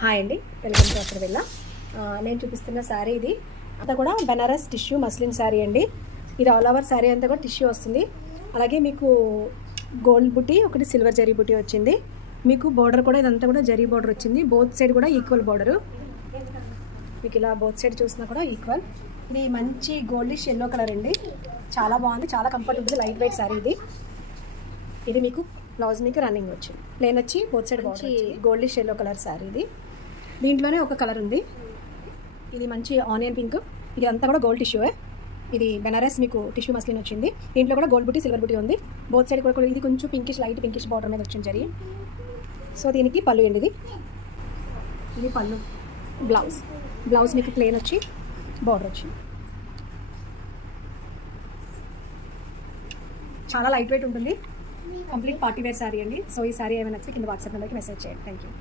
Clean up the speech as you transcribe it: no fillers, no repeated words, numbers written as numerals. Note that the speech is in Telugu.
హాయ్ అండి, వెల్కమ్ టు అక్కడ వెళ్ళ. నేను చూపిస్తున్న శారీ ఇది అంతా కూడా బెనారస్ టిష్యూ మస్లిన్ శారీ అండి. ఇది ఆల్ ఓవర్ శారీ అంతా కూడా టిష్యూ వస్తుంది. అలాగే మీకు గోల్డ్ బుటీ, ఒకటి సిల్వర్ జరీ బుటీ వచ్చింది. మీకు బోర్డర్ కూడా ఇదంతా కూడా జరీ బోర్డర్ వచ్చింది. బోత్ సైడ్ కూడా ఈక్వల్ బోర్డరు. మీకు ఇలా బోత్ సైడ్ చూసినా కూడా ఈక్వల్. ఇది మంచి గోల్డిష్ ఎల్లో కలర్ అండి, చాలా బాగుంది, చాలా కంఫర్టబుల్ లైట్ వెయిట్ శారీ ఇది. ఇది మీకు బ్లౌజ్ మీకు రన్నింగ్ వచ్చింది, ప్లేన్ వచ్చి బోత్ సైడ్ మంచి గోల్డిష్ ఎల్లో కలర్ శారీ ఇది. దీంట్లోనే ఒక కలర్ ఉంది, ఇది మంచి ఆనియన్ పింక్. ఇది అంతా కూడా గోల్డ్ టిష్యూయే. ఇది బెనారస్ మీకు టిష్యూ మస్లిన్ వచ్చింది. దీంట్లో కూడా గోల్డ్ బుటీ, సిల్వర్ బుటీ ఉంది. బోత్ సైడ్ కూడా ఇది కొంచెం పింకిష్, లైట్ పింకిష్ బార్డర్ మీద వచ్చింది జరీ. సో దీనికి పళ్ళు అండి, ఇది పళ్ళు. బ్లౌజ్ మీకు ప్లేన్ వచ్చి బార్డర్ వచ్చింది. చాలా లైట్ వెయిట్ ఉంటుంది, కంప్లీట్ పార్టీ వేర్ శారీ అండి. సో ఈ శారీ ఏమైనా నచ్చితే కింద వాట్సాప్ నెంబర్కి మెసేజ్ చేయండి. Thank you.